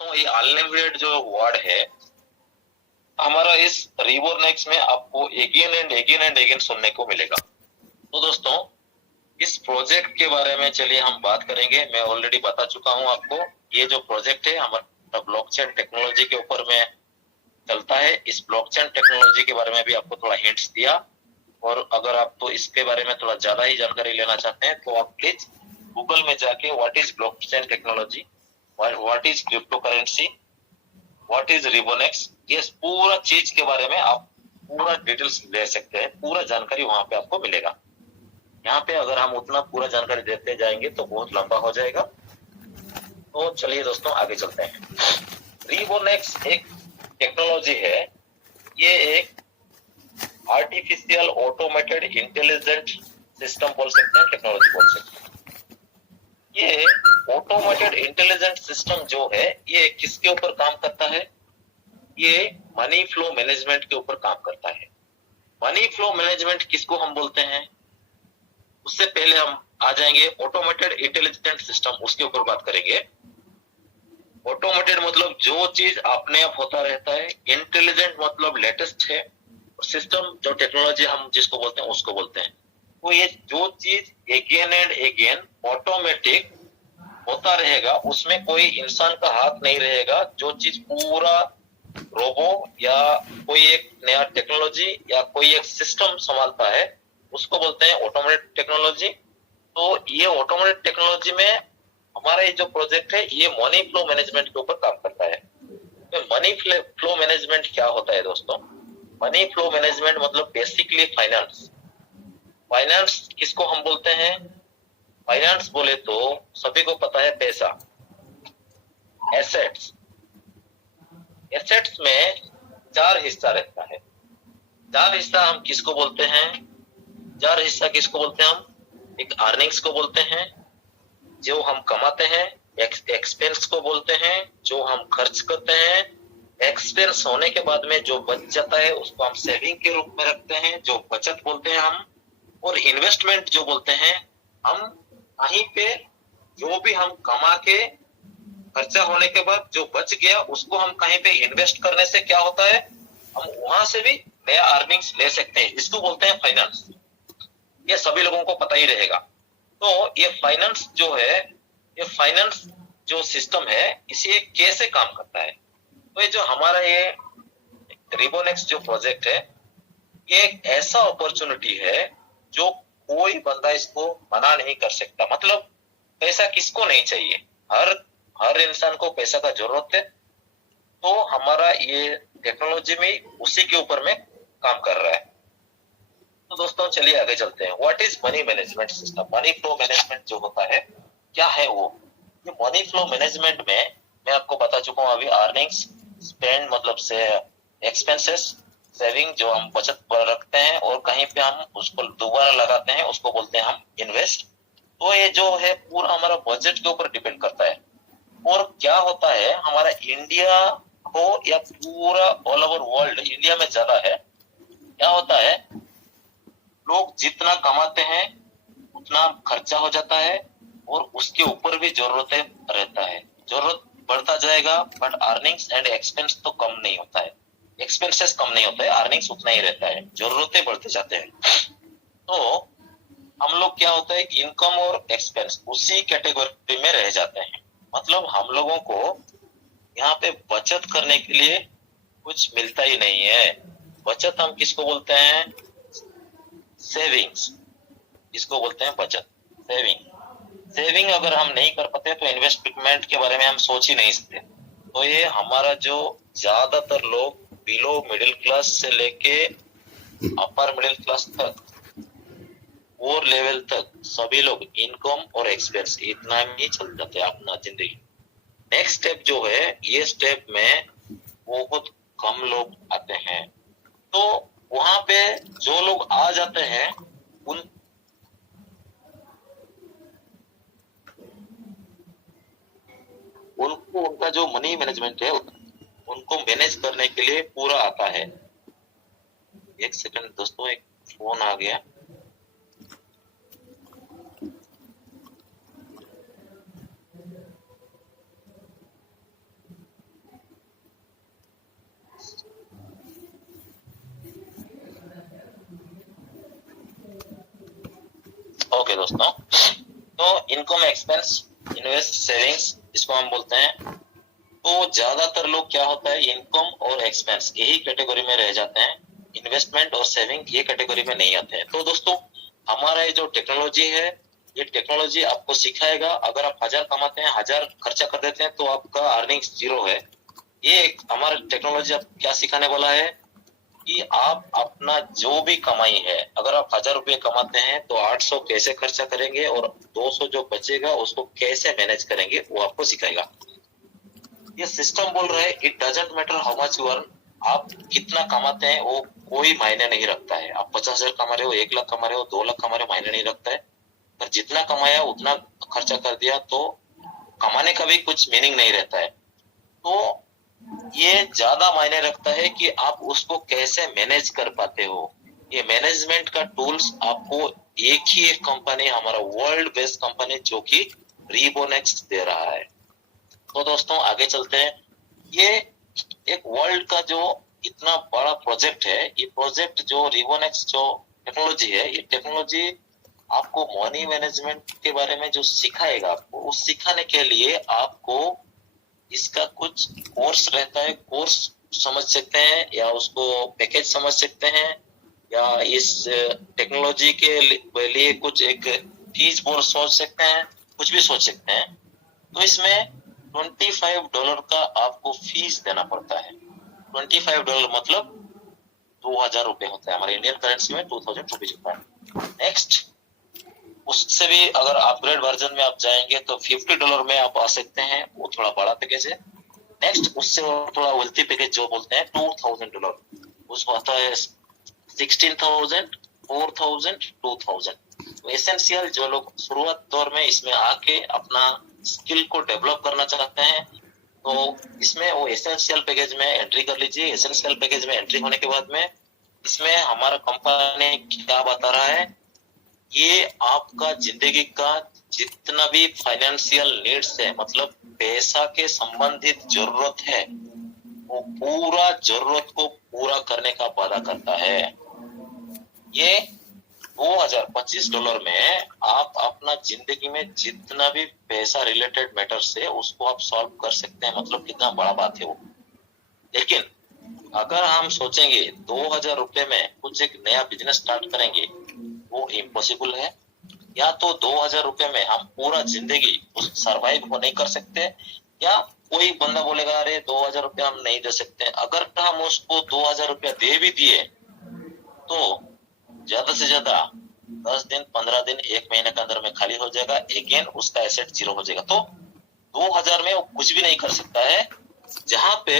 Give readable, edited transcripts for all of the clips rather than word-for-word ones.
तो ये अनलिमिटेड जो वर्ड है हमारा इस रिबोनेक्स में आपको again and again and again सुनने को मिलेगा। तो दोस्तों इस प्रोजेक्ट के बारे में चलिए हम बात करेंगे। मैं ऑलरेडी बता चुका हूं आपको, ये जो प्रोजेक्ट है हमारा ब्लॉकचेन टेक्नोलॉजी के ऊपर में चलता है। इस ब्लॉकचेन टेक्नोलॉजी के बारे में भी आपको थोड़ा हिंट्स दिया, और अगर आप तो इसके बारे में थोड़ा ज्यादा ही जानकारी लेना चाहते हैं तो आप प्लीज गूगल में जाके what is blockchain technology, what is cryptocurrency, what is Ribonex, ये पूरा चीज के बारे में आप पूरा डिटेल्स ले सकते हैं। पूरा जानकारी वहां पे आपको मिलेगा। यहाँ पे अगर हम उतना पूरा जानकारी देते जाएंगे तो बहुत लंबा हो जाएगा। तो चलिए दोस्तों आगे चलते हैं। रिबोनेक्स एक टेक्नोलॉजी है, ये एक आर्टिफिशियल ऑटोमेटेड इंटेलिजेंट सिस्टम बोल सकते हैं, टेक्नोलॉजी बोल सकते हैं। ये ऑटोमेटेड इंटेलिजेंट सिस्टम जो है ये किसके ऊपर काम करता है? ये मनी फ्लो मैनेजमेंट के ऊपर काम करता है। मनी फ्लो मैनेजमेंट किसको हम बोलते हैं? उससे पहले हम आ जाएंगे ऑटोमेटेड इंटेलिजेंट सिस्टम, उसके ऊपर बात करेंगे। ऑटोमेटेड मतलब जो चीज अपने आप होता रहता है, इंटेलिजेंट मतलब लेटेस्ट है, और सिस्टम जो टेक्नोलॉजी हम जिसको बोलते हैं उसको बोलते हैं। तो ये जो चीज अगेन एंड अगेन ऑटोमेटिक होता रहेगा, उसमें कोई इंसान का हाथ नहीं रहेगा। जो चीज पूरा रोबो या कोई एक नया टेक्नोलॉजी या कोई एक सिस्टम संभालता है उसको बोलते हैं ऑटोमेटेड टेक्नोलॉजी। तो ये ऑटोमेटेड टेक्नोलॉजी में हमारा ये जो प्रोजेक्ट है ये मनी फ्लो मैनेजमेंट के ऊपर काम करता है। तो मनी फ्लो मैनेजमेंट क्या होता है दोस्तों? मनी फ्लो मैनेजमेंट मतलब बेसिकली फाइनेंस। फाइनेंस किसको हम बोलते हैं? फाइनेंस बोले तो सभी को पता है पैसा, एसेट्स। एसेट्स में चार हिस्सा रहता है। चार हिस्सा हम किसको बोलते हैं? चार हिस्सा किसको बोलते हैं हम? एक अर्निंग्स को बोलते हैं, जो हम कमाते हैं। एक्सपेंस को बोलते हैं, जो हम खर्च करते हैं। एक्सपेंस होने के बाद में जो बच जाता है उसको हम सेविंग के रूप में रखते हैं, जो बचत बोलते हैं हम। और इन्वेस्टमेंट जो बोलते हैं हम, कहीं पे जो भी हम कमा के खर्चा होने के बाद जो बच गया उसको हम कहीं पे इन्वेस्ट करने से क्या होता है, हम वहां से भी नया अर्निंग्स ले सकते हैं। इसको बोलते हैं फाइनेंस। ये सभी लोगों को पता ही रहेगा। तो ये फाइनेंस जो है, ये फाइनेंस जो सिस्टम है, इसे कैसे काम करता है? तो ये जो हमारा ये रिबोनेक्स जो प्रोजेक्ट है, ये एक ऐसा अपॉर्चुनिटी है जो कोई बंदा इसको मना नहीं कर सकता। मतलब पैसा किसको नहीं चाहिए, हर इंसान को पैसा का जरूरत है। तो हमारा ये टेक्नोलॉजी में उसी के ऊपर में काम कर रहा है। तो दोस्तों चलिए आगे चलते हैं। What is money management system? Money flow management जो होता है क्या है वो? ये मनी फ्लो मैनेजमेंट में मैं आपको बता चुका हूं अभी। अर्निंग्स, स्पेंड मतलब से एक्सपेंसेस, सेविंग जो हम बचत पर रखते हैं और कहीं पे हम उसको दोबारा लगाते हैं उसको बोलते हैं हम इन्वेस्ट। तो ये जो है पूरा हमारा बजट के ऊपर डिपेंड करता है। और क्या होता है, हमारा इंडिया हो या पूरा ऑल ओवर वर्ल्ड, इंडिया में ज्यादा है, क्या होता है, लोग जितना कमाते हैं उतना खर्चा हो जाता है और उसके ऊपर भी जरूरतें रहता है। जरूरत बढ़ता जाएगा बट अर्निंग्स एंड एक्सपेंस तो कम नहीं होता है। एक्सपेंसेस कम नहीं होता है, अर्निंग्स उतना ही रहता है, जरूरतें बढ़ते जाते हैं। तो हम लोग क्या होता है, इनकम और एक्सपेंस उसी कैटेगरी में रह जाते हैं। मतलब हम लोगों को यहाँ पे बचत करने के लिए कुछ मिलता ही नहीं है। बचत हम किसको बोलते हैं? सेविंग्स। इसको बोलते हैं बचत, सेविंग। सेविंग अगर हम नहीं कर पाते तो इन्वेस्टमेंट के बारे में हम सोच ही नहीं सकते। तो ये हमारा जो ज्यादातर लोग बिलो मिडिल क्लास से लेके अपर मिडिल क्लास तक और लेवल तक सभी लोग इनकम और एक्सपेंस इतना ही चल जाते हैं अपना जिंदगी। नेक्स्ट स्टेप जो है, ये स्टेप में बहुत कम लोग आते हैं। तो वहां पे जो लोग आ जाते हैं उनको उनका जो मनी मैनेजमेंट है उनको मैनेज करने के लिए पूरा आता है। एक सेकंड दोस्तों, एक फोन आ गया। ओके दोस्तों, तो इनकम, एक्सपेंस, इन्वेस्ट, सेविंग्स, इसको हम बोलते हैं। तो ज्यादातर लोग क्या होता है, इनकम और एक्सपेंस यही कैटेगरी में रह जाते हैं, इन्वेस्टमेंट और सेविंग ये कैटेगरी में नहीं आते हैं। तो दोस्तों हमारा ये जो टेक्नोलॉजी है, ये टेक्नोलॉजी आपको सिखाएगा, अगर आप 1000 कमाते हैं, 1000 खर्चा कर देते हैं तो आपका अर्निंग्स 0 है। ये हमारा टेक्नोलॉजी आप क्या सिखाने वाला है कि आप अपना जो भी कमाई है, अगर आप 1000 रुपये कमाते हैं तो 800 कैसे खर्चा करेंगे और 200 जो बचेगा उसको कैसे मैनेज करेंगे, वो आपको सिखाएगा। ये सिस्टम बोल रहा है it doesn't matter how much you earn, आप कितना कमाते हैं वो कोई मायने नहीं रखता है। आप 50,000 कमा रहे हो, 1 लाख कमा रहे हो, 2 लाख कमा रहे हो, मायने नहीं रखता है। पर जितना कमाया उतना खर्चा कर दिया तो कमाने का भी कुछ मीनिंग नहीं रहता है। तो ये ज्यादा मायने रखता है कि आप उसको कैसे मैनेज कर पाते हो। ये मैनेजमेंट का टूल्स आपको एक कंपनी, हमारा वर्ल्ड बेस्ड कंपनी जो कि रिबोनेक्स दे रहा है। तो दोस्तों आगे चलते हैं। ये एक वर्ल्ड का जो इतना बड़ा प्रोजेक्ट है, ये प्रोजेक्ट जो रिबोनेक्स जो टेक्नोलॉजी है, ये टेक्नोलॉजी आपको मनी मैनेजमेंट के बारे में जो सिखाएगा, आपको उस सिखाने के लिए आपको इसका कुछ कोर्स रहता है, कोर्स समझ सकते हैं या उसको पैकेज समझ सकते हैं, या इस टेक्नोलॉजी के लिए कुछ एक फीस बोर्ड सोच सकते हैं, कुछ भी सोच सकते हैं। तो इसमें $25 का आपको फीस देना पड़ता है। $25 मतलब 2000 रुपए होता है, हमारे इंडियन करेंसी में 2000 रुपीज होता है। नेक्स्ट, उससे भी अगर अपग्रेड वर्जन में आप जाएंगे तो $50 में आप आ सकते हैं, वो थोड़ा बड़ा पैकेज है। नेक्स्ट, उससे थोड़ा वेल्थी पैकेज जो बोलते हैं $2000, उसको आता है 16,000, 4,000, 2,000। एसेंशियल जो लोग शुरुआत दौर में इसमें आके अपना स्किल को डेवलप करना चाहते हैं तो इसमें वो एसेंशियल पैकेज में एंट्री कर लीजिए। एसेंशियल पैकेज में एंट्री होने के बाद में इसमें हमारा कंपनी क्या बता रहा है, ये आपका जिंदगी का जितना भी फाइनेंशियल नीड्स है, मतलब पैसा के संबंधित जरूरत है, वो पूरा जरूरत को पूरा करने का वादा करता है। ये $2025 में आप अपना जिंदगी में जितना भी पैसा रिलेटेड मैटर से उसको आप सॉल्व कर सकते हैं, मतलब कितना बड़ा बात है वो। लेकिन अगर हम सोचेंगे 2000 रुपए में कुछ एक नया बिजनेस स्टार्ट करेंगे, वो इम्पॉसिबल है। या तो 2000 रुपए में हम पूरा जिंदगी उस सर्वाइव नहीं कर सकते, या कोई बंदा बोलेगा अरे 2000 रुपया हम नहीं दे सकते। अगर हम उसको 2000 रुपया दे भी दिए तो ज्यादा से ज्यादा 10 दिन, 15 दिन, 1 महीने के अंदर में खाली हो जाएगा, अगेन उसका एसेट 0 हो जाएगा। तो 2000 में वो कुछ भी नहीं कर सकता है। जहां पे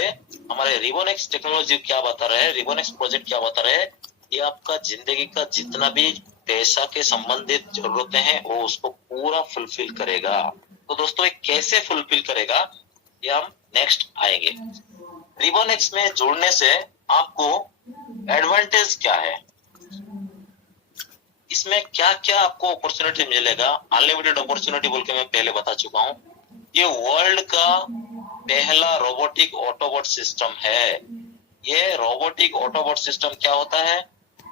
हमारे रिबोनेक्स टेक्नोलॉजी क्या बता रहे हैं, रिबोनेक्स प्रोजेक्ट क्या बता रहे हैं, ये आपका जिंदगी का जितना भी पैसा के संबंधित जरूरतें हैं वो उसको पूरा फुलफिल करेगा। तो दोस्तों ये कैसे फुलफिल करेगा ये हम नेक्स्ट आएंगे। रिबोनेक्स में जुड़ने से आपको एडवांटेज क्या है, इसमें क्या क्या आपको अपॉर्चुनिटी मिलेगा। अनलिमिटेड अपॉर्चुनिटी बोल के मैं पहले बता चुका हूँ। ये वर्ल्ड का पहला रोबोटिक ऑटोबॉट सिस्टम है। ये रोबोटिक ऑटोबॉट सिस्टम क्या होता है,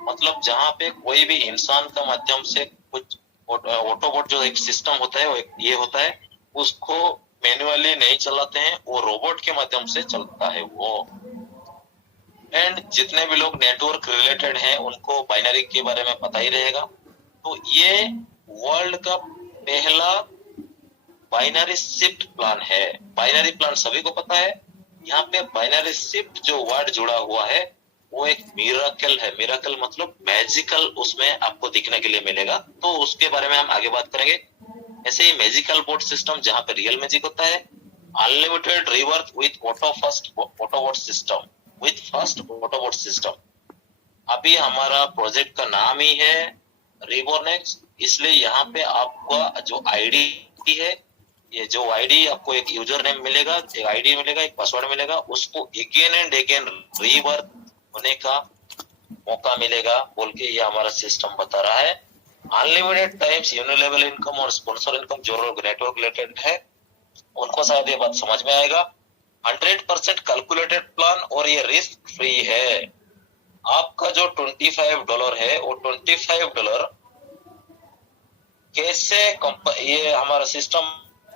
मतलब जहां पे कोई भी इंसान का माध्यम से कुछ ऑटोबॉट जो एक सिस्टम होता है वो ये होता है, उसको मैन्युअली नहीं चलाते हैं, वो रोबोट के माध्यम से चलता है वो। एंड जितने भी लोग नेटवर्क रिलेटेड हैं उनको बाइनरी के बारे में पता ही रहेगा। तो ये वर्ल्ड का पहला बाइनरी शिफ्ट प्लान है। बाइनरी प्लान सभी को पता है। यहाँ पे बाइनरी शिफ्ट जो वर्ड जुड़ा हुआ है वो एक मिराकल है। मिराकल मतलब मैजिकल उसमें आपको दिखने के लिए मिलेगा, तो उसके बारे में हम आगे बात करेंगे। ऐसे ही मैजिकल बोर्ड सिस्टम जहाँ पे रियल मैजिक होता है। Unlimited reward with autobot system, with first autobot system. अभी हमारा प्रोजेक्ट का नाम ही है रिबोनेक्स, इसलिए यहाँ पे आपका जो आईडी है, ये जो आईडी आपको एक यूजर नेम मिलेगा, एक आईडी मिलेगा, एक पासवर्ड मिलेगा, उसको अगेन एंड अगेन रिवर्थ होने का मौका मिलेगा बोल के ये हमारा सिस्टम बता रहा है। अनलिमिटेड टाइम्स यूनिलेवल इनकम और स्पॉन्सर इनकम, जो लोग नेटवर्क रिलेटेड है उनको शायद ये बात समझ में आएगा। 100% कैलकुलेटेड प्लान और ये रिस्क फ्री है। आपका जो $25 है वो $25 कैसे ये हमारा सिस्टम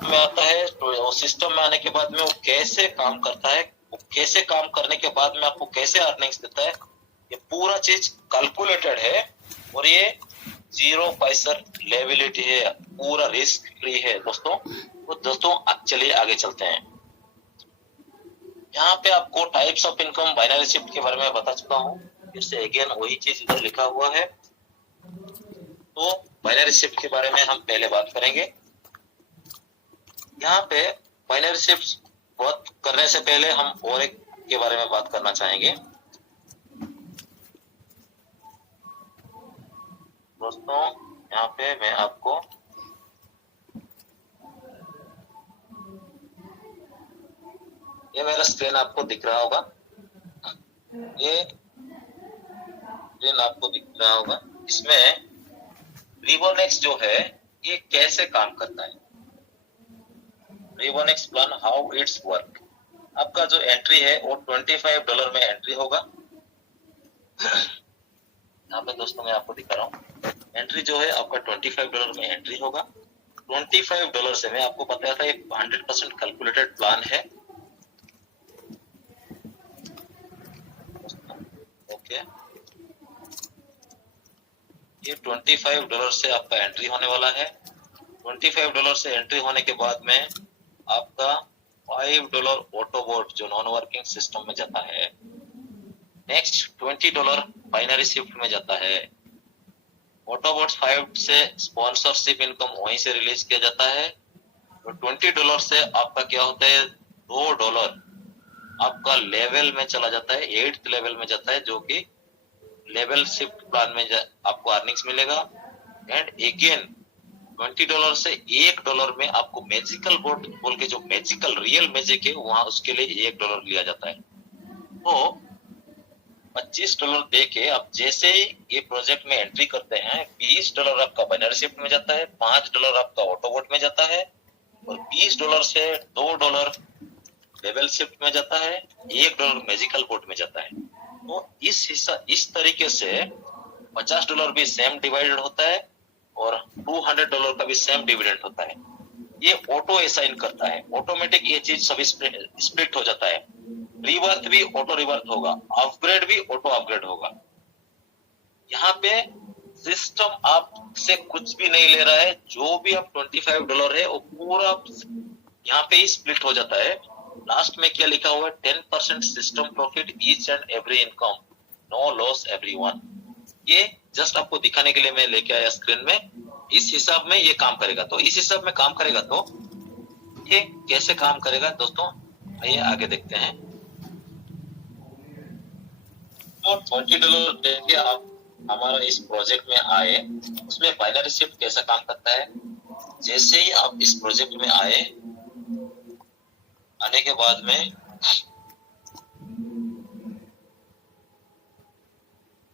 में आता है, तो सिस्टम में आने के बाद में वो कैसे काम करता है, वो कैसे काम करने के बाद में आपको कैसे अर्निंग्स देता है, ये पूरा चीज कैलकुलेटेड है और ये 0% लेबिलिटी है, पूरा रिस्क फ्री है दोस्तों। तो दोस्तों चलिए आगे चलते हैं। यहाँ पे आपको types of income binary shift के बारे में बता चुका हूँ, फिर से अगेन वही चीज इधर लिखा हुआ है। तो बाइनरी शिफ्ट के बारे में हम पहले बात करेंगे। यहाँ पे बाइनरी शिफ्ट बात करने से पहले हम और एक के बारे में बात करना चाहेंगे। दोस्तों यहाँ पे मैं आपको ये मेरा स्क्रीन आपको दिख रहा होगा, ये स्क्रीन आपको दिख रहा होगा। इसमें रिबोनेक्स जो है ये कैसे काम करता है, रिबोनेक्स प्लान हाउ इट्स वर्क। आपका जो एंट्री है वो $25 में एंट्री होगा। यहाँ पे दोस्तों मैं आपको दिखा रहा हूँ, एंट्री जो है आपका $25 में एंट्री होगा। $25 से मैं आपको बताया था, एक 100% कैलकुलेटेड प्लान है। ओके, ये $25 से आपका एंट्री होने वाला है। $25 से एंट्री होने के बाद में आपका $5 ऑटोबोट जो नॉन वर्किंग सिस्टम में जाता है। नेक्स्ट $20 बाइनरी शिफ्ट में जाता है। ऑटोबोट 5 से स्पॉन्सरशिप इनकम वहीं से रिलीज किया जाता है। तो $20 से आपका क्या होता है, $2 आपका लेवल में चला जाता है, 8th लेवल में जाता है, जो कि लेवल शिफ्ट प्लान में आपको अर्निंग्स मिलेगा। एंड अगेन $20 से $1 में आपको मैजिकल बोर्ड बोल के जो मैजिकल रियल मैजिक है वहां उसके लिए $1 लिया जाता है। तो $25 दे के आप जैसे ही ये प्रोजेक्ट में एंट्री करते हैं, $20 आपका बाइनरी शिफ्ट में जाता है, $5 आपका ऑटोबोट में जाता है और $20 से $2 लेवल शिफ्ट में जाता है, $1 मैजिकल बोर्ड में जाता है। तो इस हिस्सा इस तरीके से $50 भी सेम डिवाइडेड होता है और $200 का भी सेम डिविडेंड होता है। ये ऑटो असाइन करता है, ऑटोमेटिक ये चीज सभी स्प्लिट हो जाता है। रिवर्थ भी ऑटो रिवर्थ होगा, अपग्रेड भी ऑटो अपग्रेड होगा। यहाँ पे सिस्टम आपसे कुछ भी नहीं ले रहा है, जो भी आप $25 है वो पूरा यहाँ पे ही स्प्लिट हो जाता है। लास्ट में क्या लिखा हुआ है, 10% system profit each and every income, no loss everyone. ये जस्ट आपको दिखाने के लिए मैं लेके आया स्क्रीन में। इस हिसाब में ये काम करेगा। तो इस हिसाब में काम करेगा तो ये कैसे काम करेगा दोस्तों, आइए आगे देखते हैं। तो $20 देके आप हमारा इस प्रोजेक्ट में आए, उसमें बाइनरी शिफ्ट कैसा काम करता है। जैसे ही आप इस प्रोजेक्ट में आए, आने के बाद में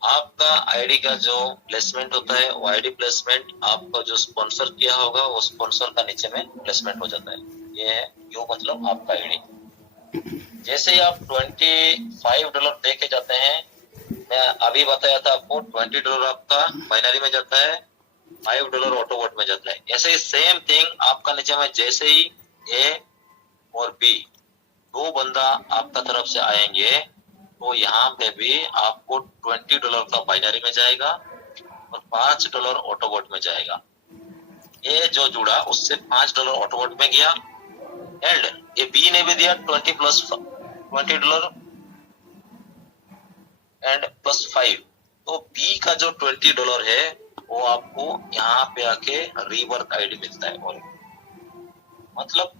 आपका आईडी का जो प्लेसमेंट होता है, वो आईडी प्लेसमेंट आपका जो स्पॉन्सर किया होगा वो स्पॉन्सर का नीचे में प्लेसमेंट हो जाता है। ये है यो मतलब आपका आईडी। जैसे ही आप $25 दे के जाते हैं, मैं अभी बताया था आपको $20 आपका बाइनरी में जाता है, $5 ऑटोबोट में जाता है। ऐसे ही सेम थिंग आपका नीचे में जैसे ही ए और बी दो बंदा आपका तरफ से आएंगे, तो यहाँ पे भी आपको $20 का बाइनरी में जाएगा और $5 ऑटोबोट में जाएगा। ये जो जुड़ा उससे $5 ऑटोबोट में गया एंड ये बी ने भी दिया $20 एंड +5। तो बी का जो $20 है वो आपको यहाँ पे आके रीवर्क आईडी मिलता है। और मतलब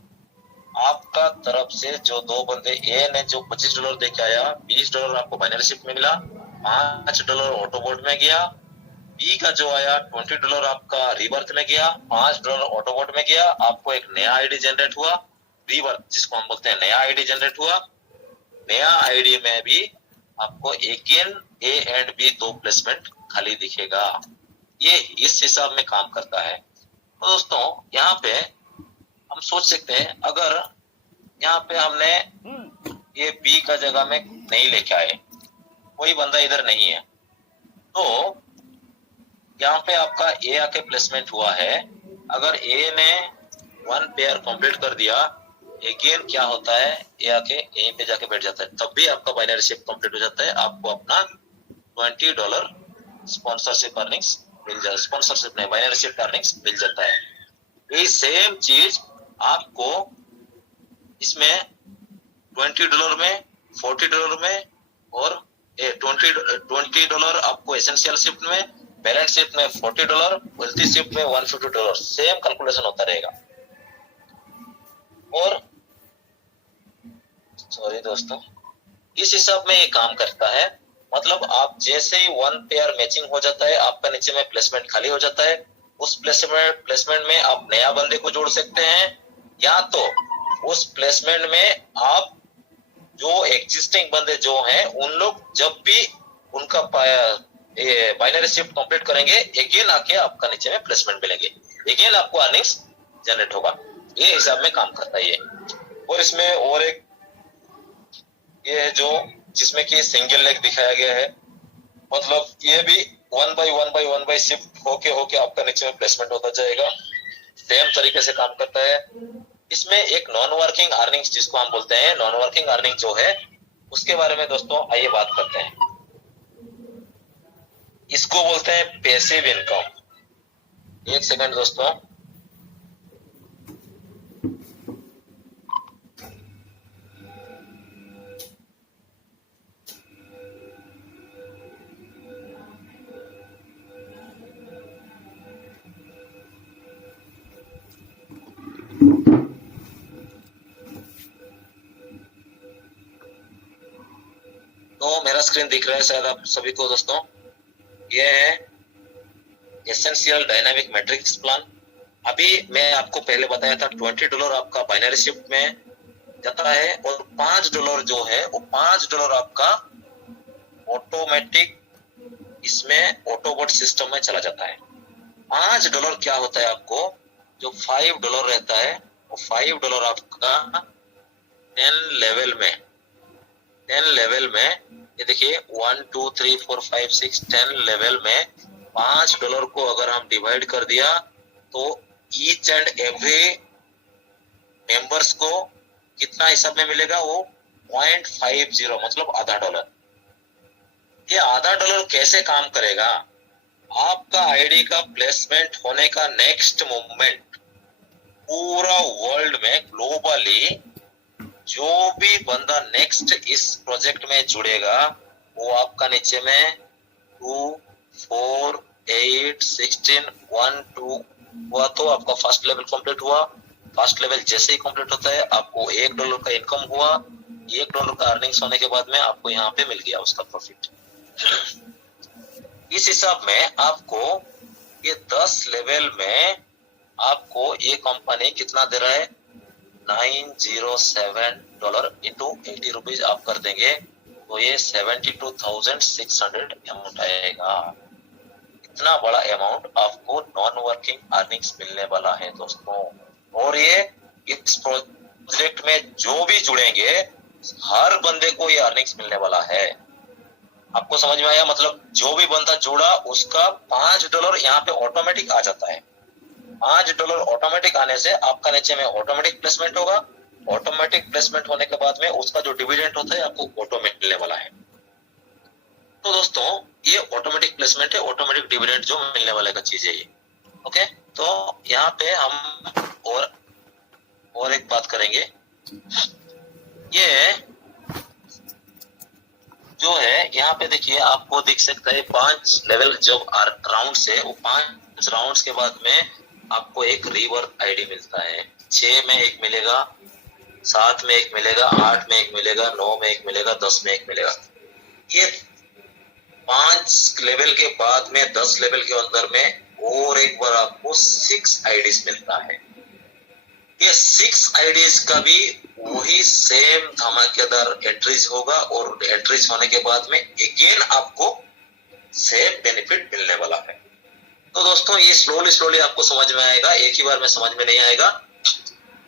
आपका तरफ से जो दो बंदे, ए ने जो $25 देके आया, $20 आपको बाइनरी शिफ्ट में मिला, $5 ऑटोबोट में गया। बी का जो आया $20 आपका रीवर्थ में गया, $5 ऑटोबोट में गया। आपको एक नया आईडी जनरेट हुआ, रीवर्थ जिसको हम बोलते हैं, नया आईडी जनरेट हुआ। नया आईडी में भी आपको अगेन ए एंड बी दो प्लेसमेंट खाली दिखेगा। ये इस हिसाब में काम करता है। तो दोस्तों यहाँ पे हम सोच सकते हैं, अगर यहाँ पे हमने ये बी का जगह में नहीं लेके आए, कोई बंदा इधर नहीं है, तो यहाँ पे आपका ए आके प्लेसमेंट हुआ है अगर ए ने 1 पेयर कंप्लीट कर दिया, अगेन क्या होता है, ये आके यहीं पे जाके बैठ जाता है, तब भी आपका बाइनरी शिफ्ट कंप्लीट हो जाता है, आपको अपना $20 स्पॉन्सरशिप अर्निंग्स मिल जाता है। स्पॉन्सरशिप नहीं, बाइनरी शिफ्ट अर्निंग्स मिल जाता है। ये सेम चीज आपको इसमें $20 में, $40 में और $20 आपको एसेंशियल शिफ्ट में, बैलेंस शिफ्ट में $40, मल्टी शिफ्ट में $150, सेम कैलकुलेशन होता रहेगा। और सॉरी दोस्तों, इस हिसाब में ये काम करता है। मतलब आप जैसे ही 1 पेयर मैचिंग हो जाता है, आपका नीचे में प्लेसमेंट खाली हो जाता है, उस प्लेसमेंट में आप नया बंदे को जोड़ सकते हैं, या तो उस प्लेसमेंट में आप जो एग्जिस्टिंग बंदे जो हैं उन लोग जब भी उनका बाइनरी शिफ्ट कंप्लीट करेंगे, अगेन आके आपका नीचे में प्लेसमेंट मिलेंगे, अगेन आपको अर्निंग्स जनरेट होगा। ये हिसाब में काम करता है ये। और इसमें और एक ये जो जिसमें कि सिंगल लेग दिखाया गया है, मतलब ये भी 1 बाय शिफ्ट होके आपका नीचे में प्लेसमेंट होता जाएगा, सेम तरीके से काम करता है। इसमें एक नॉन वर्किंग अर्निंग्स जिसको हम बोलते हैं, नॉन वर्किंग अर्निंग जो है उसके बारे में दोस्तों आइए बात करते हैं। इसको बोलते हैं पैसिव इनकम। एक सेकंड दोस्तों, तो मेरा स्क्रीन दिख रहा है शायद आप सभी को दोस्तों। ये है एसेंशियल डायनामिक मैट्रिक्स प्लान। अभी मैं आपको पहले बताया था $20 आपका बाइनरी शिफ्ट में जाता है, और $5 जो है वो $5 आपका ऑटोमेटिक इसमें ऑटोबोट सिस्टम में चला जाता है। $5 क्या होता है, आपको जो $5 रहता है वो $5 आपका 10 लेवल में ये देखिए 1 2 3 4 5 6 10 लेवल में $5 को अगर हम डिवाइड कर दिया तो ईच एंड एवरी मेंबर्स को कितना हिसाब में मिलेगा, वो 0.50 मतलब $0.50। ये $0.50 कैसे काम करेगा, आपका आईडी का प्लेसमेंट होने का नेक्स्ट मोमेंट पूरा वर्ल्ड में ग्लोबली जो भी बंदा नेक्स्ट इस प्रोजेक्ट में जुड़ेगा वो आपका नीचे में 2 4 8 16 1 2 हुआ तो आपका फर्स्ट लेवल कंप्लीट हुआ। फर्स्ट लेवल जैसे ही कंप्लीट होता है आपको $1 का इनकम हुआ, $1 का अर्निंग्स होने के बाद में आपको यहाँ पे मिल गया उसका प्रॉफिट। इस हिसाब में आपको ये 10 लेवल में आपको ये कंपनी कितना दे रहा है, $907 इंटू 80 रुपीज आप कर देंगे तो ये 72,600 अमाउंट आएगा। इतना बड़ा अमाउंट आपको नॉन वर्किंग अर्निंग्स मिलने वाला है दोस्तों। और ये इस प्रोजेक्ट में जो भी जुड़ेंगे हर बंदे को ये अर्निंग्स मिलने वाला है। आपको समझ में आया, मतलब जो भी बंदा जुड़ा उसका $5 यहाँ पे ऑटोमेटिक आ जाता है। $5 ऑटोमेटिक आने से आपका नीचे में ऑटोमेटिक प्लेसमेंट होगा। ऑटोमेटिक प्लेसमेंट होने के बाद में उसका जो डिविडेंड होता है आपको ऑटोमेटिक मिलने वाला है। तो दोस्तों ये ऑटोमेटिक प्लेसमेंट है, ऑटोमेटिक डिविडेंड जो मिलने वाले का चीज है ये। ओके, तो यहाँ पे हम और एक बात करेंगे। ये जो है यहाँ पे देखिए आपको दिख सकता है 5 लेवल जब राउंड है, वो 5 राउंड्स के बाद में आपको एक रीवर्थ आईडी मिलता है। 6 में एक मिलेगा, 7 में एक मिलेगा, 8 में एक मिलेगा, 9 में एक मिलेगा, 10 में एक मिलेगा। ये 5 लेवल के बाद में 10 लेवल के अंदर में और एक बार आपको 6 आईडीज मिलता है। ये 6 आईडीज का भी वही सेम धमाकेदार एंट्रीज होगा और एंट्रीज होने के बाद में अगेन आपको सेम बेनिफिट मिलने वाला है। तो दोस्तों ये स्लोली आपको समझ में आएगा, एक ही बार में समझ में नहीं आएगा।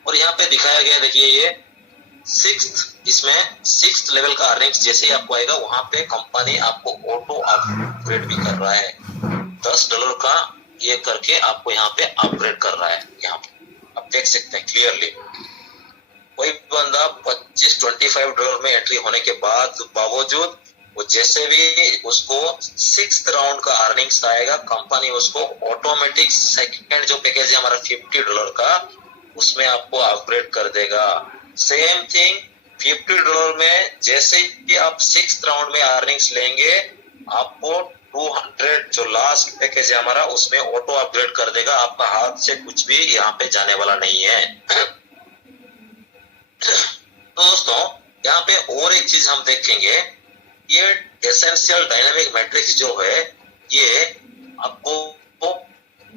और यहाँ पे दिखाया गया देखिए ये 6th लेवल का अर्निंग्स जैसे ही आपको आएगा वहां पे कंपनी आपको ऑटो अपग्रेड भी कर रहा है। $10 का ये करके आपको यहाँ पे अपग्रेड कर रहा है। यहाँ पे आप देख सकते हैं क्लियरली, कोई बंदा $25 में एंट्री होने के बावजूद वो जैसे भी उसको 6th राउंड का अर्निंग्स आएगा, कंपनी उसको ऑटोमेटिक सेकंड जो पैकेज है हमारा $50 का, उसमें आपको अपग्रेड कर देगा। सेम थिंग $50 में जैसे ही आप 6th राउंड में अर्निंग्स लेंगे, आपको 200 जो लास्ट पैकेज है हमारा उसमें ऑटो अपग्रेड कर देगा। आपका हाथ से कुछ भी यहाँ पे जाने वाला नहीं है। तो दोस्तों यहाँ पे और एक चीज हम देखेंगे, ये एसेंशियल डायनामिक मैट्रिक्स जो है ये आपको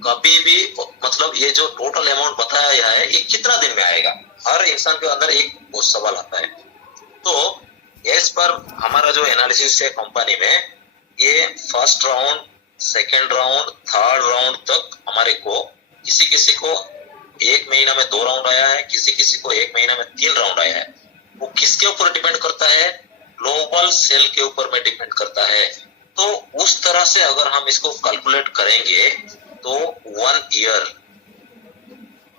कभी भी मतलब ये जो टोटल अमाउंट बताया है ये कितना दिन में आएगा, हर इंसान के अंदर एक सवाल आता है। तो एज पर हमारा जो एनालिसिस है कंपनी में, ये first round, second round, third round तक हमारे को किसी किसी को 1 महीना में 2 राउंड आया है, किसी किसी को 1 महीना में 3 राउंड आया है। वो किसके ऊपर डिपेंड करता है? ग्लोबल सेल के ऊपर में डिपेंड करता है। तो उस तरह से अगर हम इसको कैलकुलेट करेंगे तो 1 ईयर,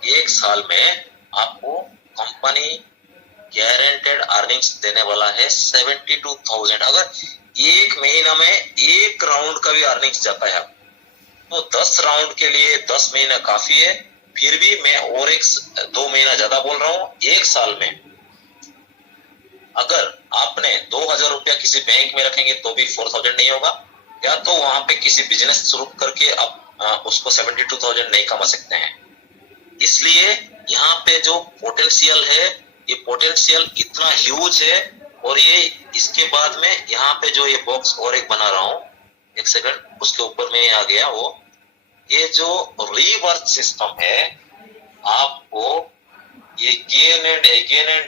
1 साल में आपको कंपनी गारंटेड अर्निंग्स देने वाला है 72,000। अगर 1 महीना में 1 राउंड का भी अर्निंग्स जाता है तो 10 राउंड के लिए 10 महीना काफी है। फिर भी मैं और 2 महीना ज्यादा बोल रहा हूँ। 1 साल में अगर आपने 2,000 रुपया किसी बैंक में रखेंगे तो भी 4,000 नहीं होगा, या तो वहां पे किसी बिजनेस शुरू करके आप उसको 72,000 नहीं कमा सकते हैं। इसलिए यहाँ पे जो पोटेंशियल है, ये पोटेंशियल इतना ह्यूज है। और ये इसके बाद में यहाँ पे जो ये बॉक्स और एक बना रहा हूँ, एक सेकंड, उसके ऊपर में आ गया वो, ये जो रीबर्थ सिस्टम है आपको ये अगेन एंड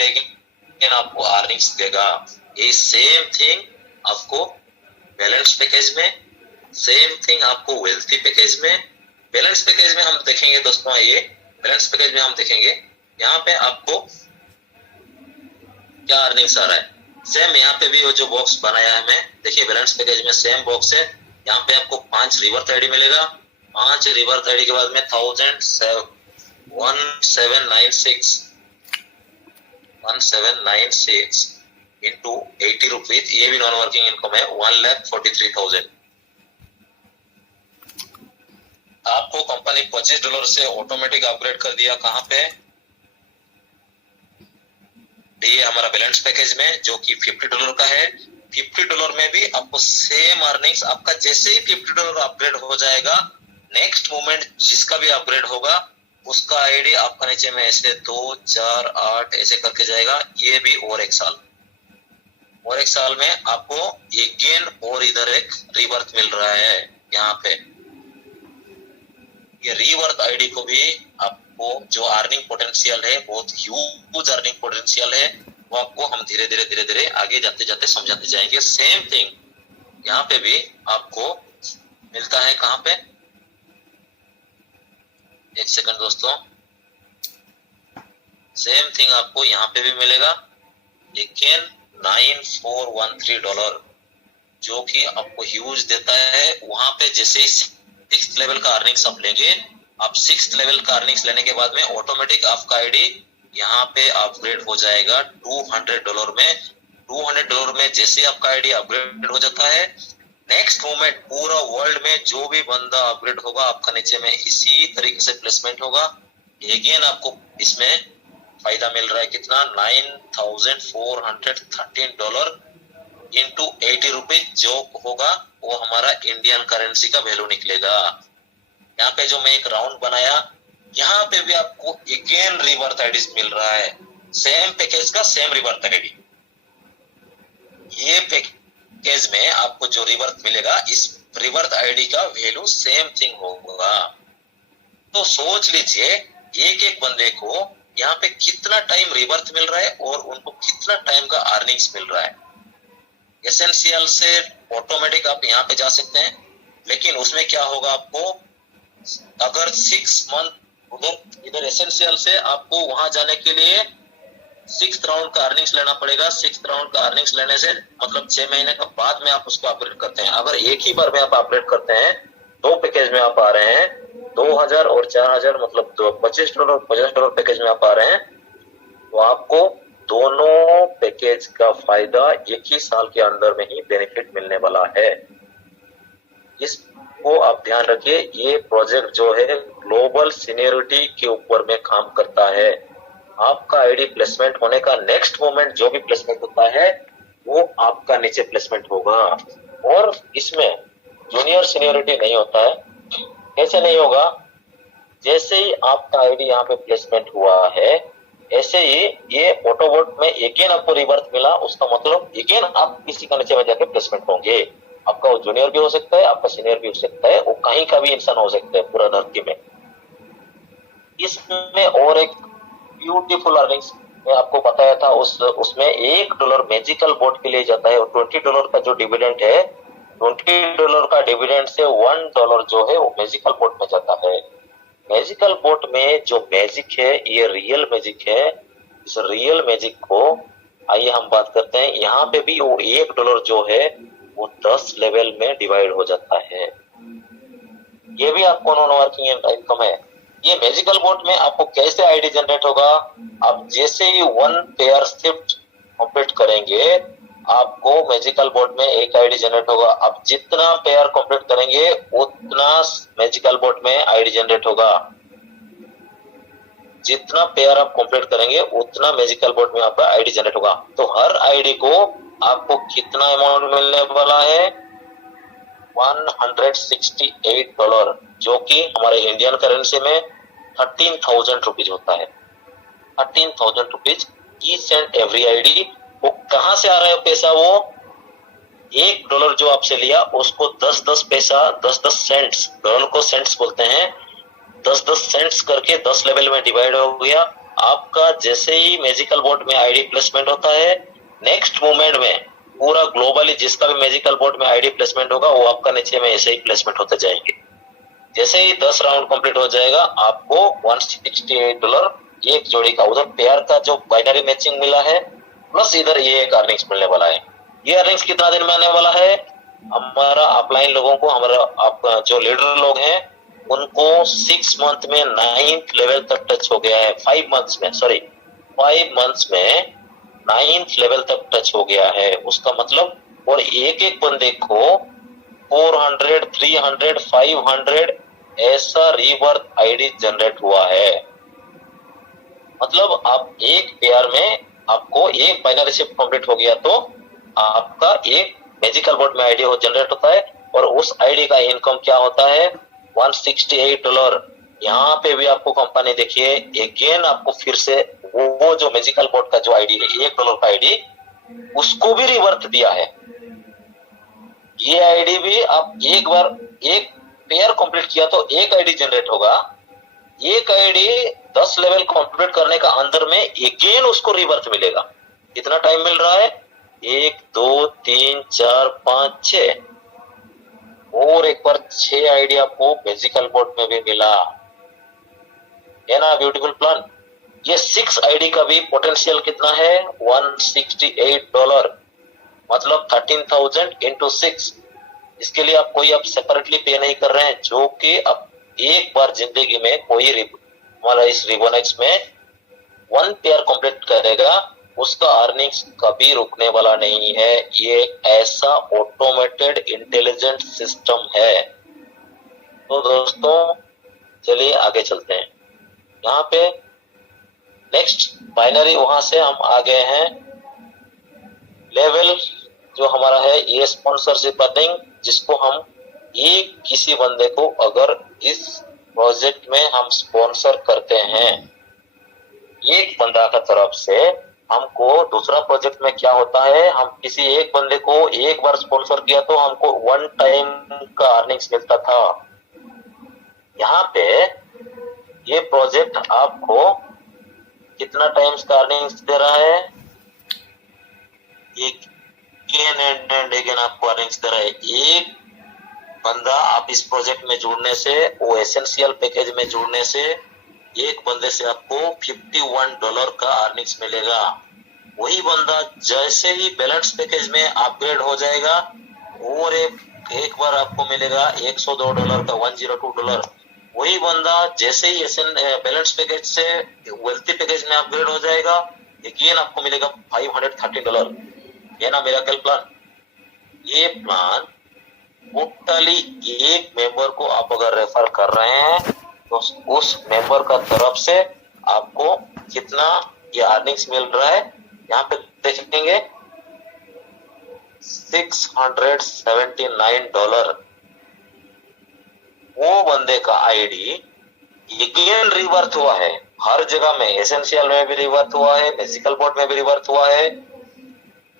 अगेन आपको अर्निंग्स देगा। ये सेम थिंग आपको बैलेंस पैकेज में, सेम थिंग आपको वेल्थी पैकेज में। बैलेंस पैकेज में हम देखेंगे दोस्तों, ये बैलेंस पैकेज में हम देखेंगे यहाँ पे आपको क्या अर्निंग्स आ रहा है। सेम यहाँ पे भी वो जो बॉक्स बनाया है मैं, देखिए बैलेंस पैकेज में सेम बॉक्स है। यहाँ पे आपको 5 रिवर्थ आईडी मिलेगा। 5 रिवर्थ आईडी के बाद में 1796 इंटू 80 रुपीज, ये भी नॉन वर्किंग इनकम है, 1,43,000। आपको कंपनी $25 से ऑटोमेटिक अपग्रेड कर दिया। कहां पे? ये हमारा बैलेंस पैकेज में जो कि $50 का है। $50 में भी आपको सेम अर्निंग्स, आपका जैसे ही $50 अपग्रेड हो जाएगा, नेक्स्ट मोमेंट जिसका भी अपग्रेड होगा उसका आईडी आपका नीचे में ऐसे 2, 4, 8 ऐसे करके जाएगा। ये भी और 1 साल, और 1 साल में आपको अगेन और इधर एक रीबर्थ मिल रहा है। यहाँ पे ये रीबर्थ आईडी को भी आपको जो अर्निंग पोटेंशियल है, बहुत ह्यूज अर्निंग पोटेंशियल है, वो आपको हम धीरे धीरे आगे जाते जाते समझाते जाएंगे। सेम थिंग यहाँ पे भी आपको मिलता है। कहाँ पे? एक सेकंड दोस्तों, सेम थिंग आपको यहाँ पे भी मिलेगा। अगेन $9,413 जो कि आपको ह्यूज देता है। वहां पे जैसे ही 6th लेवल का अर्निंग्स आप लेंगे, आप 6th लेवल का अर्निंग्स लेने के बाद में ऑटोमेटिक आपका आईडी यहाँ पे अपग्रेड हो जाएगा $200 में। $200 में जैसे आपका आईडी अपग्रेड हो जाता है, नेक्स्ट मोमेंट पूरा वर्ल्ड में जो भी बंदा अपग्रेड होगा आपका नीचे में इसी तरीके से प्लेसमेंट होगा। अगेन आपको इसमें फायदा मिल रहा है कितना? $9,413 इंटू 80 रुपीज, जो होगा वो हमारा इंडियन करेंसी का वैल्यू निकलेगा। यहाँ पे जो मैं एक राउंड बनाया, यहाँ पे भी आपको अगेन रिवर्थ आईडी मिल रहा है। सेम पैकेज का सेम रिवर्थ आईडी। ये पैकेज में आपको जो रिवर्थ मिलेगा, इस रिवर्थ आईडी का वैल्यू सेम थिंग होगा। तो सोच लीजिए एक एक बंदे को यहाँ पे कितना टाइम रिवर्थ मिल रहा है और उनको कितना टाइम का अर्निंग्स मिल रहा है। एसेंशियल से ऑटोमेटिक आप यहाँ पे जा सकते हैं, लेकिन उसमें क्या होगा, आपको अगर 6 मंथ इधर एसेंशियल से आपको वहां जाने के लिए 6th राउंड का अर्निंग्स लेना पड़ेगा। 6th राउंड का अर्निंग्स लेने से मतलब 6 महीने का बाद में आप उसको अपग्रेड करते हैं। अगर एक ही बार में आप अपग्रेड करते हैं, 2 पैकेज में आप आ रहे हैं, 2000 और 4000 मतलब $25 $50 पैकेज में आप आ रहे हैं, तो आपको दोनों पैकेज का फायदा एक ही साल के अंदर में ही बेनिफिट मिलने वाला है। इसको आप ध्यान रखिए। ये प्रोजेक्ट जो है ग्लोबल सीनियरिटी के ऊपर में काम करता है। आपका आईडी प्लेसमेंट होने का नेक्स्ट मोमेंट जो भी प्लेसमेंट होता है वो आपका नीचे प्लेसमेंट होगा। और इसमें जूनियर सीनियरिटी नहीं होता है। कैसे नहीं होगा? जैसे ही आपका आईडी यहाँ पे प्लेसमेंट हुआ है, ऐसे ही ये ऑटोबोट में अगेन आपको रिवर्स मिला, उसका मतलब अगेन आप किसी का नीचे में जाके प्लेसमेंट होंगे। आपका वो जूनियर भी हो सकता है, आपका सीनियर भी हो सकता है, वो कहीं का भी इंसान हो सकता है पूरा धरती में। इसमें और एक ब्यूटीफुल अर्निंग्स मैं आपको बताया था, उसमें $1 मैजिकल बोट के लिए जाता है और $20 का जो डिविडेंड है, $20 का डिविडेंड से $1 जो है वो मैजिकल बोट में जाता है। मैजिकल बोट में जो मैजिक है ये रियल मैजिक है। इस रियल मैजिक को आइए हम बात करते हैं। यहाँ पे भी वो $1 जो है वो 10 लेवल में डिवाइड हो जाता है। ये भी आपको नॉन वर्किंग इनकम है। ये मैजिकल बोट में आपको कैसे आईडी जनरेट होगा? आप जैसे ही 1 पेयर शिफ्ट कंप्लीट करेंगे, आपको मैजिकल बोट में एक आईडी जनरेट होगा। आप जितना पेयर कंप्लीट करेंगे उतना मैजिकल बोट में आईडी जनरेट होगा। जितना पेयर आप कंप्लीट करेंगे उतना मैजिकल बोट में आपका आईडी जनरेट होगा। तो हर आईडी को आपको कितना अमाउंट मिलने वाला है? $168, जो कि हमारे इंडियन करेंसी में 13,000 रुपीज होता है। 13,000 rupees each and every ID. वो कहां से आ रहा है पैसा? वो $1 जो आपसे लिया उसको 10-10 पैसा, 10-10 सेंट्स, डॉलर को सेंट्स बोलते हैं, 10-10 सेंट्स करके 10 लेवल में डिवाइड हो गया। आपका जैसे ही मैजिकल बोट में आईडी प्लेसमेंट होता है, नेक्स्ट मोमेंट में पूरा ग्लोबली जिसका भी मैजिकल बोट में आईडी प्लेसमेंट होगा वो आपका नीचे में ऐसे ही प्लेसमेंट होते जाएंगे। जैसे ही 10 राउंड कंप्लीट हो जाएगा, आपको $168 एक जोड़ी का, उधर पेयर का जो बाइनरी मैचिंग मिला है प्लस इधर ये एक अर्निंग्स मिलने वाला है। ये अर्निंग्स कितना दिन में आने वाला है? हमारा अपलाइन लोगों को, हमारा आपका जो लीडर लोग हैं उनको 6 मंथ में 9th लेवल तक टच हो गया है। 5 मंथ्स में 9th लेवल तक टच हो गया है। उसका मतलब, और एक एक बंदे को 400, 300, 500 ऐसा रीबर्थ आईडी जनरेट हुआ है। मतलब आप एक पेयर में आपको एक बाइनरी शिफ्ट कंप्लीट हो गया तो आपका एक मैजिकल बोट में आईडी जनरेट होता है और उस आईडी का इनकम क्या होता है? $168। यहाँ पे भी आपको कंपनी देखिए अगेन आपको फिर से वो जो मैजिकल बोट का जो आईडी है $1 का आईडी, उसको भी रिवर्थ दिया है। ये आईडी भी आप एक बार एक पेयर कंप्लीट किया तो एक आईडी जनरेट होगा। एक आईडी 10 लेवल कंप्लीट करने का अंदर में अगेन उसको रिवर्थ मिलेगा। कितना टाइम मिल रहा है? 1 2 3 4 5 6 और एक बार 6 आईडी आपको मैजिकल बोट में भी मिला है ना। Beautiful plan. ये 6 आईडी का भी पोटेंशियल कितना है? $168, मतलब 13,000 into 6। इसके लिए आप कोई सेपरेटली पे नहीं कर रहे हैं, जो कि अब एक बार जिंदगी में कोई हमारा इस रिबोनेक्स में 1 पेयर कंप्लीट करेगा उसका अर्निंग्स कभी रुकने वाला नहीं है। ये ऐसा ऑटोमेटेड इंटेलिजेंट सिस्टम है। तो दोस्तों चलिए आगे चलते हैं। यहाँ पे नेक्स्ट बाइनरी, वहां से हम आ गए हैं लेवल जो हमारा है ये स्पॉन्सरशिप अर्निंग, जिसको हम एक किसी बंदे को अगर इस प्रोजेक्ट में हम स्पॉन्सर करते हैं, एक बंदा का तरफ से हमको दूसरा प्रोजेक्ट में क्या होता है, हम किसी एक बंदे को एक बार स्पॉन्सर किया तो हमको 1 टाइम का अर्निंग्स मिलता था। यहाँ पे ये प्रोजेक्ट आपको कितना टाइम्स का अर्निंग्स दे रहा है? एक अगेन एंड अगेन आपको अर्निंग्स दे रहा है। एक बंदा आप इस प्रोजेक्ट में जुड़ने से, वो एसेंशियल पैकेज में जुड़ने से एक बंदे से आपको $51 का अर्निंग्स मिलेगा। वही बंदा जैसे ही बैलेंस पैकेज में अपग्रेड हो जाएगा और एक बार आपको मिलेगा $102 का $102। वही बंदा जैसे ही एसएन बैलेंस पैकेज से वेल्थी पैकेज में अपग्रेड हो जाएगा, अगेन आपको मिलेगा $530। ये ना मिरेकल प्लान। ये प्लान टोटली एक मेंबर को आप अगर रेफर कर रहे हैं तो उस मेंबर का तरफ से आपको कितना ये अर्निंग्स मिल रहा है, यहाँ पे देखेंगे $679। वो बंदे का आईडी अगेन रिवर्थ हुआ है, हर जगह में, एसेंशियल में भी रिवर्थ हुआ है, मैजिकल बोर्ड में भी रिवर्थ हुआ है,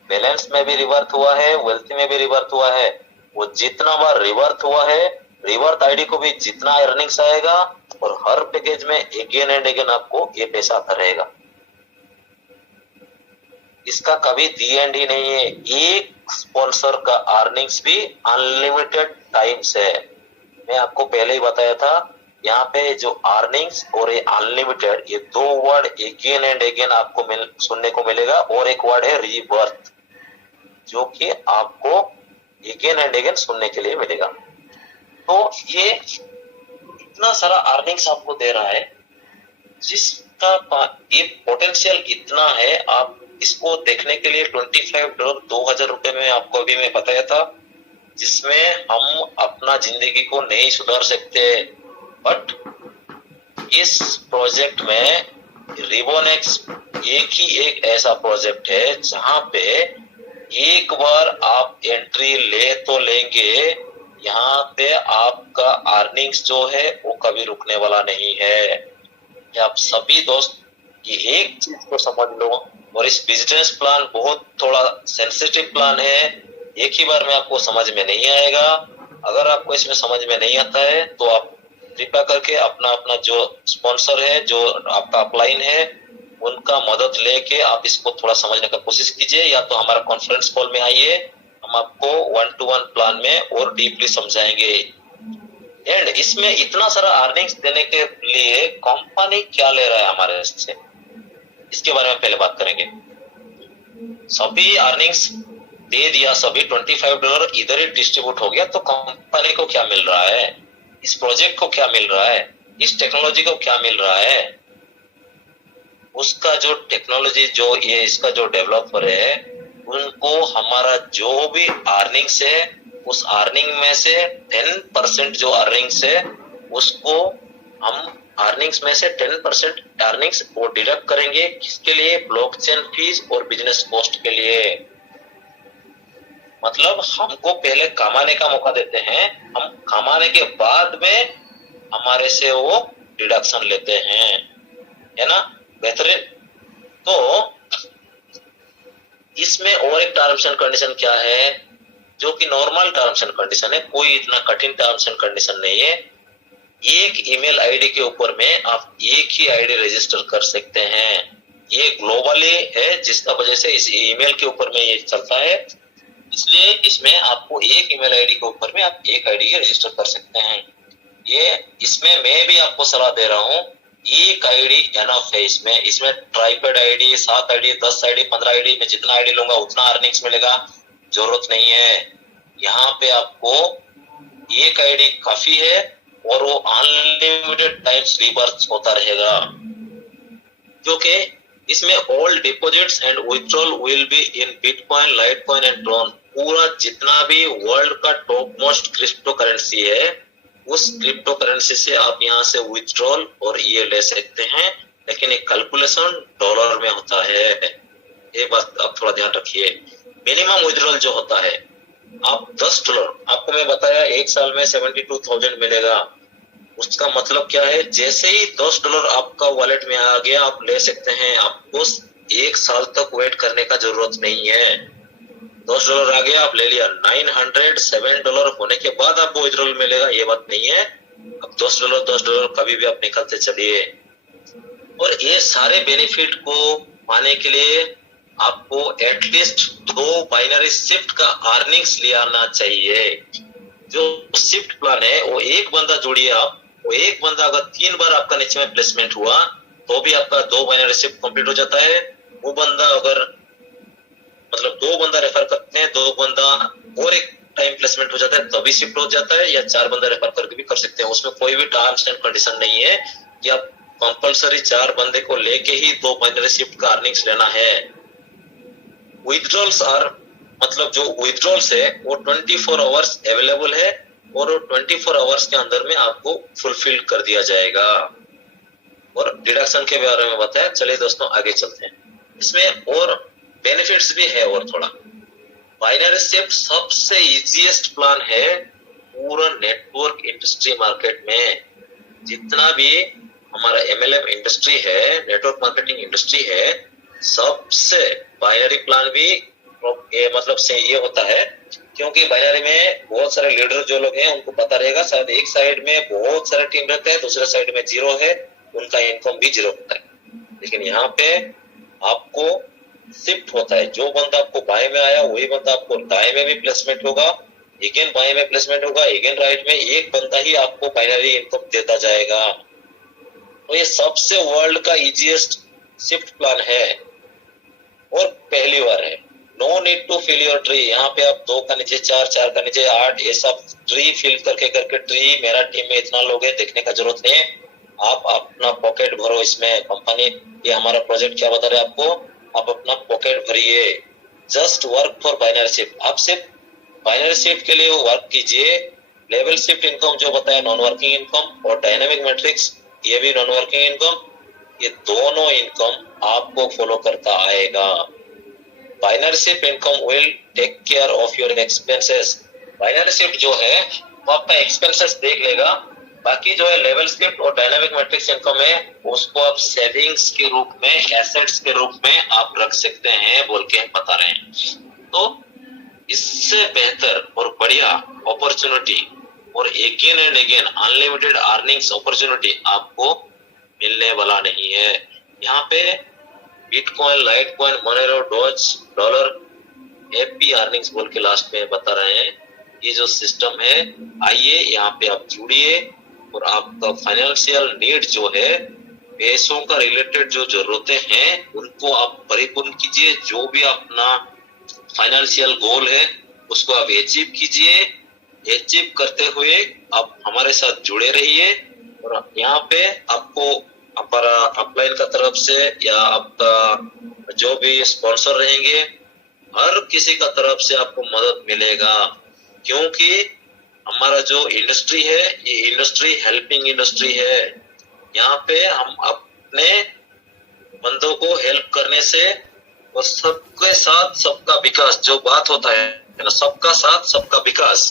बैलेंस में भी रिवर्थ हुआ है, वेल्थ में भी रिवर्थ हुआ है। वो जितना बार रिवर्थ हुआ है, रिवर्थ आईडी को भी जितना अर्निंग्स आएगा और हर पैकेज में अगेन एंड अगेन आपको ये पैसा आता रहेगा। इसका कभी दी एंड ही नहीं है। एक स्पॉन्सर का अर्निंग्स भी अनलिमिटेड टाइम्स है। मैं आपको पहले ही बताया था, यहाँ पे जो अर्निंग्स और ये अनलिमिटेड, ये दो वर्ड अगेन एंड अगेन आपको सुनने को मिलेगा। और एक वर्ड है रीबर्थ, जो कि आपको अगेन एंड अगेन सुनने के लिए मिलेगा। तो ये इतना सारा अर्निंग्स आपको दे रहा है, जिसका ये पोटेंशियल इतना है। आप इसको देखने के लिए $25 $2000 में आपको अभी मैं बताया था, जिसमें हम अपना जिंदगी को नहीं सुधार सकते। बट इस प्रोजेक्ट में रिबोनेक्स एक ही एक ऐसा प्रोजेक्ट है जहां पे एक बार आप एंट्री ले तो लेंगे, यहाँ पे आपका अर्निंग्स जो है वो कभी रुकने वाला नहीं है। आप सभी दोस्त ये एक चीज को समझ लो, और इस बिजनेस प्लान बहुत थोड़ा सेंसिटिव प्लान है। एक ही बार में आपको समझ में नहीं आएगा। अगर आपको इसमें समझ में नहीं आता है तो आप कृपया करके अपना अपना जो स्पॉन्सर है, जो आपका अपलाइन है, उनका मदद लेके आप इसको थोड़ा समझने का कोशिश कीजिए, या तो हमारा कॉन्फ्रेंस कॉल में आइए, हम आपको 1-to-1 प्लान में और डीपली समझाएंगे। एंड इसमें इतना सारा अर्निंग्स देने के लिए कंपनी क्या ले रहा है हमारे से, इसके बारे में पहले बात करेंगे। सभी अर्निंग्स दे दिया, सभी $25 इधर ही डिस्ट्रीब्यूट हो गया, तो कंपनी को क्या मिल रहा है, इस प्रोजेक्ट को क्या मिल रहा है, इस टेक्नोलॉजी को क्या मिल रहा है। उसका जो टेक्नोलॉजी, जो ये इसका जो डेवलपर है, उनको हमारा जो भी अर्निंग्स है, उस अर्निंग में से 10% जो अर्निंग्स है, उसको हम अर्निंग्स में से 10% अर्निंग्स वो डिडक्ट करेंगे। किसके लिए? ब्लॉकचेन फीस और बिजनेस कॉस्ट के लिए। मतलब हमको पहले कमाने का मौका देते हैं, हम कमाने के बाद में हमारे से वो डिडक्शन लेते हैं, है ना, बेहतरीन। तो इसमें और एक टर्म्स एंड कंडीशन क्या है, जो कि नॉर्मल टर्म्स एंड कंडीशन है, कोई इतना कठिन टर्म्स एंड कंडीशन नहीं है। एक ईमेल आईडी के ऊपर में आप एक ही आईडी रजिस्टर कर सकते हैं। ये ग्लोबली है, जिसका वजह से इस ईमेल के ऊपर में ये चलता है, इसलिए इसमें आपको एक ईमेल आईडी के ऊपर में आप एक आईडी रजिस्टर कर सकते हैं। ये इसमें मैं भी आपको सलाह दे रहा हूँ, एक आईडी एनफ है। इसमें ट्राइपेड आईडी, 7 आईडी, 10 आईडी, 15 आईडी, मैं जितना आईडी लूंगा उतना अर्निंग्स मिलेगा, जरूरत नहीं है। यहाँ पे आपको एक आईडी काफी है और वो अनलिमिटेड टाइम्स रिबर्थ होता रहेगा, क्योंकि इसमें all deposits and withdrawal will be in bitcoin, Litecoin and Tron. पूरा जितना भी वर्ल्ड का टॉप मोस्ट क्रिप्टो करेंसी है, उस क्रिप्टो करेंसी से आप यहाँ से विथड्रॉल और ये ले सकते हैं, लेकिन एक कैलकुलेशन डॉलर में होता है। ये बात आप थोड़ा ध्यान रखिए। मिनिमम विथड्रॉल जो होता है, आप $10, आपको मैं बताया एक साल में 72,000 मिलेगा। उसका मतलब क्या है, जैसे ही $10 आपका वॉलेट में आ गया, आप ले सकते हैं। आपको एक साल तक वेट करने का जरूरत नहीं है। $10 आ गया, आप ले लिया। $907 होने के बाद आपको विड्रॉल मिलेगा, ये बात नहीं है। अब $10 कभी भी आप निकलते चलिए। और ये सारे बेनिफिट को पाने के लिए आपको एटलीस्ट 2 बाइनरी शिफ्ट का अर्निंग्स ले आना चाहिए। जो शिफ्ट प्लान है, वो एक बंदा जोड़िए आप, वो एक बंदा अगर 3 बार आपका नीचे में प्लेसमेंट हुआ तो भी आपका 2 बाइनरी शिफ्ट कंप्लीट हो जाता है। वो बंदा अगर मतलब 2 बंदा रेफर करते हैं, 2 बंदा और एक टाइम टाइम प्लेसमेंट हो जाता है तभी शिफ्ट हो जाता है, या 4 बंदे रेफर करके भी कर सकते हैं। उसमें कोई भी टर्म्स एंड कंडीशन नहीं है कि आप कंपलसरी 4 बंदे को लेके ही 2 बाइनरी शिफ्ट का अर्निंग्स लेना है। विथड्रॉल्स आर मतलब जो विथड्रॉल्स है वो 24 आवर्स अवेलेबल है और 24 आवर्स के अंदर में आपको फुलफिल कर दिया जाएगा। और डिडक्शन के बारे में बताया। चलिए दोस्तों आगे चलते हैं। इसमें और बेनिफिट्स भी है और थोड़ा। बाइनरी शिफ्ट सबसे इजीएस्ट प्लान है पूरा नेटवर्क इंडस्ट्री मार्केट में। जितना भी हमारा एमएलएम इंडस्ट्री है, नेटवर्क मार्केटिंग इंडस्ट्री है, सबसे बाइनरी प्लान भी मतलब से ये होता है, क्योंकि बाइनरी में बहुत सारे लीडर जो लोग हैं उनको पता रहेगा शायद एक साइड में बहुत सारे टीम रहते हैं, दूसरे साइड में 0 है, उनका इनकम भी 0 होता है। लेकिन यहाँ पे आपको शिफ्ट होता है, जो बंदा आपको बाएं में आया वही बंदा आपको दाएं में भी प्लेसमेंट होगा, अगेन बाएं में प्लेसमेंट होगा, अगेन राइट में, एक बंदा ही आपको बाइनरी इनकम देता जाएगा। तो ये सबसे वर्ल्ड का इजीएस्ट शिफ्ट प्लान है और पहली बार है। No need to fill your tree. यहाँ पे आप 2 का नीचे 4, 4 का नीचे 8, ये सब ट्री फिल करके ट्री मेरा टीम में इतना लोग है देखने का जरूरत नहीं है। आप अपना पॉकेट भरो इसमें। कंपनी ये हमारा प्रोजेक्ट क्या बता रहे हैं आपको, आप अपना पॉकेट भरिए। Just work for binary shift. आप सिर्फ बाइनरी शिफ्ट के लिए वर्क कीजिए। लेवल शिफ्ट इनकम जो बताया नॉन वर्किंग इनकम, और डायनामिक मैट्रिक्स ये भी नॉन वर्किंग इनकम, ये दोनों इनकम आपको फॉलो करता आएगा। Binary shift income will take care of your expenses. Binary shift जो है वो आपका एक्सपेंसेस देख लेगा। बाकी जो है लेवल शिफ्ट और डायनामिक मैट्रिक्स इनकम है उसको आप सेविंग्स के रूप में, एसेट्स के रूप में आप रख सकते हैं बोल के बता रहे हैं। तो इससे बेहतर और बढ़िया अपॉर्चुनिटी और again and again unlimited earnings opportunity आपको मिलने वाला नहीं है। यहाँ पे Bitcoin, Litecoin, Monero, Doge, dollar, AP earnings बोल के लास्ट में बता रहे हैं। ये जो सिस्टम है, आइए यहाँ पे आप जुड़िए और आपका फाइनेंशियल नीड जो है, पैसों का रिलेटेड जो जरूरतें हैं उनको आप परिपूर्ण कीजिए। जो भी अपना फाइनेंशियल गोल है उसको आप अचीव कीजिए। अचीव करते हुए आप हमारे साथ जुड़े रहिए। और यहाँ पे आपको हमारा अपलाइन का तरफ से या आपका जो भी स्पॉन्सर रहेंगे, हर किसी का तरफ से आपको मदद मिलेगा। क्योंकि हमारा जो इंडस्ट्री है ये इंडस्ट्री हेल्पिंग इंडस्ट्री है। यहाँ पे हम अपने बंदों को हेल्प करने से और सबके साथ सबका विकास जो बात होता है ना, सबका साथ सबका विकास,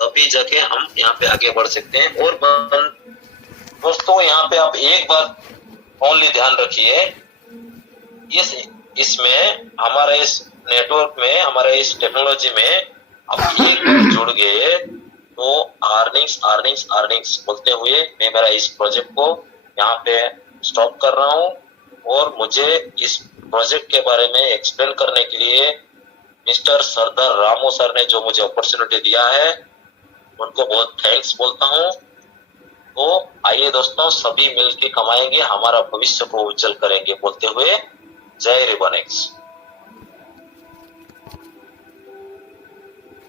तभी जाके हम यहाँ पे आगे बढ़ सकते हैं। और दोस्तों यहाँ पे आप एक बात ओनली ध्यान रखिए, इसमें हमारा इस नेटवर्क में, हमारे इस टेक्नोलॉजी में आप एक बार जुड़ गए तो अर्निंग्स अर्निंग्स अर्निंग्स बोलते हुए मैं मेरा इस प्रोजेक्ट को यहाँ पे स्टॉप कर रहा हूँ। और मुझे इस प्रोजेक्ट के बारे में एक्सप्लेन करने के लिए मिस्टर सरदार रामू सर ने जो मुझे अपॉर्चुनिटी दिया है उनको बहुत थैंक्स बोलता हूँ। तो आइए दोस्तों सभी मिलके कमाएंगे, हमारा भविष्य को उज्जवल करेंगे बोलते हुए जय रिबनेक्स।